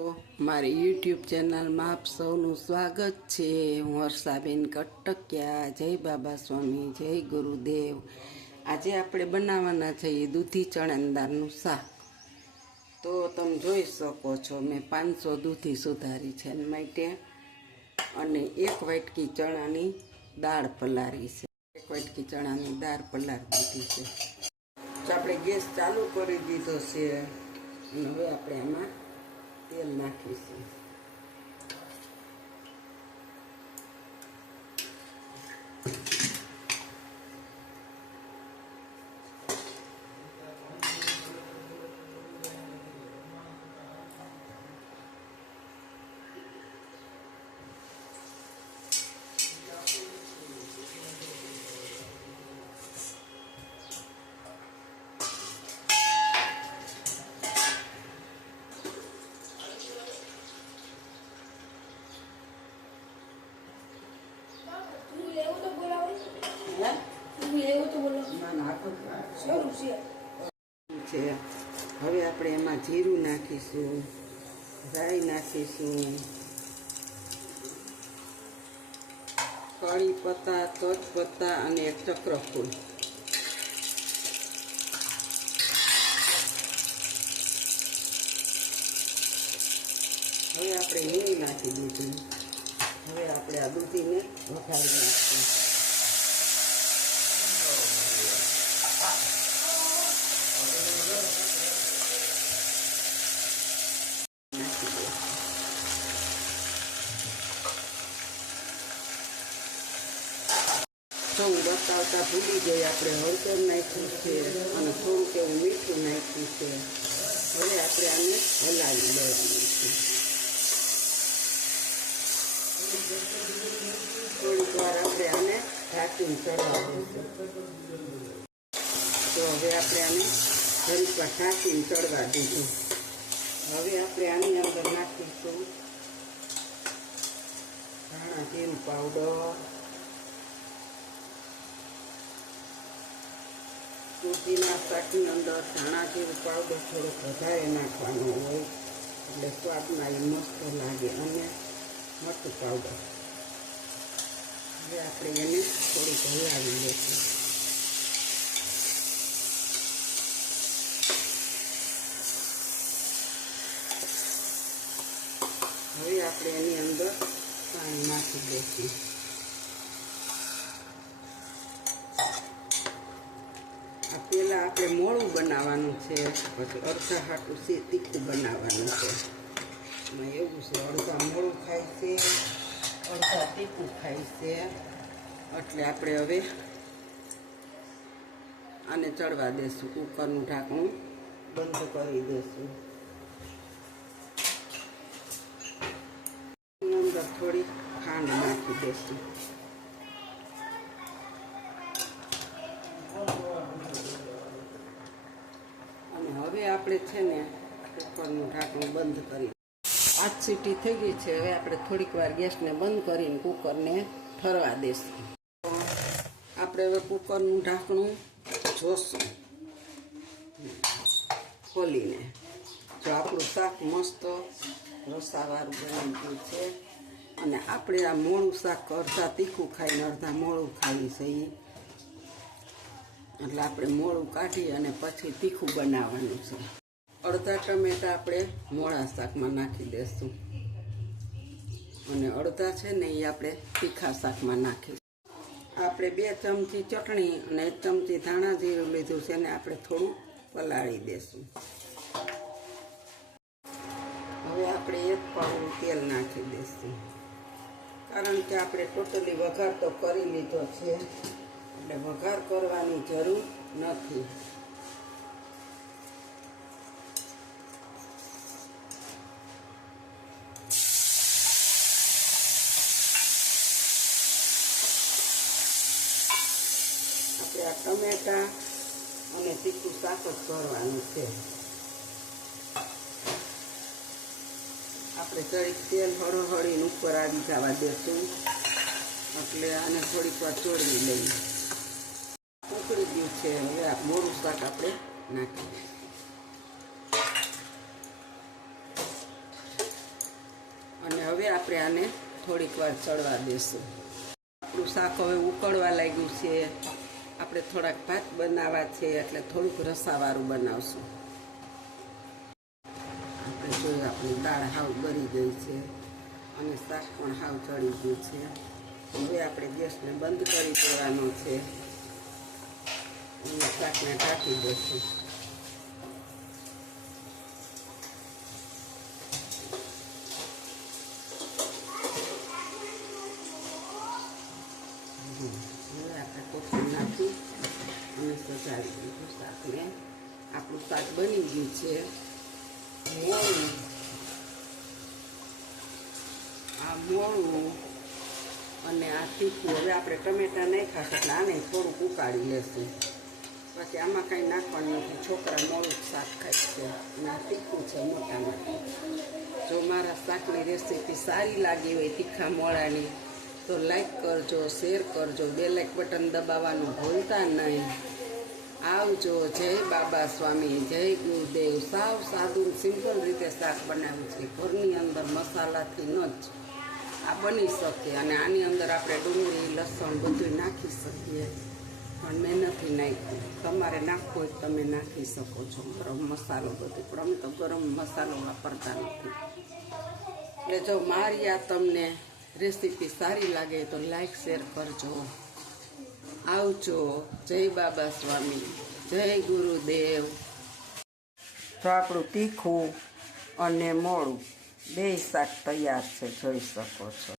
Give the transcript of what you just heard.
મારી યુટ્યુબ ચેનલમાં આપ સૌનું સ્વાગત છે। હું વર્ષાબેન કટકિયા। જય બાબા સ્વામી, જય ગુરુદેવ। આજે આપણે બનાવવાના છીએ દૂધી ચણાની દાળનું શાક। તો તમે જોઈ શકો છો મેં 500 દૂધી સુધારી છે એના માટે, અને 1 વાટકી ચણાની દાળ પલાળી છે। 1 વાટકી ચણાની દાળ પલાળી દીધી છે। તો આપણે ગેસ ચાલુ કરી દીધો છે અને હવે આપણે એમાં તેલ નાખીશું। હવે આપણે એમાં જીરું નાખીશું, રાઈ નાખીશું, કળી પત્તા, તજ પત્તા અને 1 ચક્રફૂલ। હવે આપણે હિંગ નાખી દીધું। હવે આપણે આ દૂધીને વઘારી નાખીશું। હું બતાવતા ભૂલી ગઈ, આપણે હળદર નાખ્યું છે અને થોડુંક એવું મીઠું નાખ્યું છે। હવે આપણે આને હલાવી લેવાનું છે। થોડીક વાર આપણે આને ઢાંકીને ચડવા દઈશું। તો હવે આપણે આને થોડીક વાર ઢાંકીને ચડવા દીધું। હવે આપણે આની અંદર નાખીશું ધાણા જીરું પાવડર, દૂધીના શાકની અંદર ધાણા જીરું પાવડર થોડોક વધારે નાખવાનો હોય એટલે સ્વાદમાં એ મસ્ત લાગે, અને મરચું પાવડર। હવે આપણે એને થોડીક હલાવી લઈશું। હવે આપણે એની અંદર પાણી નાખી દઈશું। પહેલાં આપણે મોળું બનાવવાનું છે, પછી અડધા હાટું તીખું બનાવવાનું છે। એમાં એવું છે, અડધા મોળું ખાય છે, અડધા તીખું ખાય છે, એટલે આપણે હવે આને ચડવા દઈશું। કુકરનું ઢાંકણું બંધ કરી દઈશું। એની અંદર થોડી ખાંડ નાખી દઈશું। હવે આપણે છે ને કુકરનું ઢાંકણું બંધ કરી, 5 સીટી થઈ ગઈ છે। હવે આપણે થોડીક વાર ગેસને બંધ કરીને કુકરને ઠરવા દઈશું। આપણે હવે કુકરનું ઢાંકણું જોશું ખોલીને। જો આપણું શાક મસ્ત રસાવાળું બની ગયું છે, અને આપણે આ મોળું શાક અડધા તીખું ખાઈને અડધા મોળું ખાઈએ છીએ, એટલે આપણે મોળું કાઢી અને પછી તીખું બનાવવાનું છે। અડધા ટમેટા આપણે મોળા શાકમાં નાખી દઈશું, અને અડધા છે ને એ આપણે તીખા શાકમાં નાખીશું। આપણે 2 ચમચી ચટણી અને 1 ચમચી ધાણા જીરું લીધું છે ને આપણે થોડું પલાળી દઈશું। હવે આપણે 1 પાવડું તેલ નાખી દઈશું, કારણ કે આપણે ટોટલી વઘાર તો કરી લીધો છે, એટલે વઘાર કરવાની જરૂર નથી। આપણે આ ટમેટા અને તીખું શાક જ કરવાનું છે। આપણે જરીક તેલ હળીને ઉપર આવી જવા દઈશું, એટલે આને થોડીક વાર ચોળવી લઈએ। ઉકળી ગયું છે, હવે આ મોળું શાક આપણે નાખીએ। હવે આપણે આને થોડીક વાર ચડવા દેશું. આપણું શાક હવે ઉકળવા લાગ્યું છે. આપણે થોડાક ભાત બનાવવા છે એટલે થોડુંક રસાવાળું બનાવશું. આપણે જોયું આપણી દાળ હાવ ગળી ગઈ છે અને શાક પણ હાવ ચડી ગયું છે. હવે આપણે ગેસને બંધ કરી દેવાનો છે અને શાકને ઢાંકી દઈશું. હવે આપણે કોથમીર નાખી અને સજાવી દીધું શાકને. આપણું શાક બની ગયું છે. મોળું અને આ તીખું. હવે આપણે ટમેટા નાખ્યા એટલે આને થોડુંક ઉકાળી લેશું. પછી આમાં કાંઈ નાખવાનું નથી. છોકરા મોળું શાક ખાય છે અને આ તીખું છે મોટા માટે. જો મારા શાકની રેસીપી સારી લાગી હોય તીખા મોળાની તો લાઈક કરજો, શેર કરજો, બેલ આઇકન બટન દબાવવાનું ભૂલતા નહીં. આવજો. જય બાબા સ્વામી, જય ગુરુદેવ. સાવ સાદું સિમ્પલ રીતે શાક બનાવ્યું છે. ઘરની અંદર મસાલાથી ન જ આ બની શકે અને આની અંદર આપણે ડુંગળી, લસણ બધું નાખી શકીએ, પણ મેં નથી નાખ્યું. તમારે નાખવું હોય તમે નાખી શકો છો ગરમ મસાલો બધું, પણ અમે તો ગરમ મસાલો વાપરતા નથી. એટલે જો મારી આ તમને રેસીપી સારી લાગે તો લાઈક શેર કરજો. આવજો. જય બાબા સ્વામી, જય ગુરુદેવ. તો આપણું તીખું અને મોળું બે શાક તૈયાર છે, જોઈ શકો છો.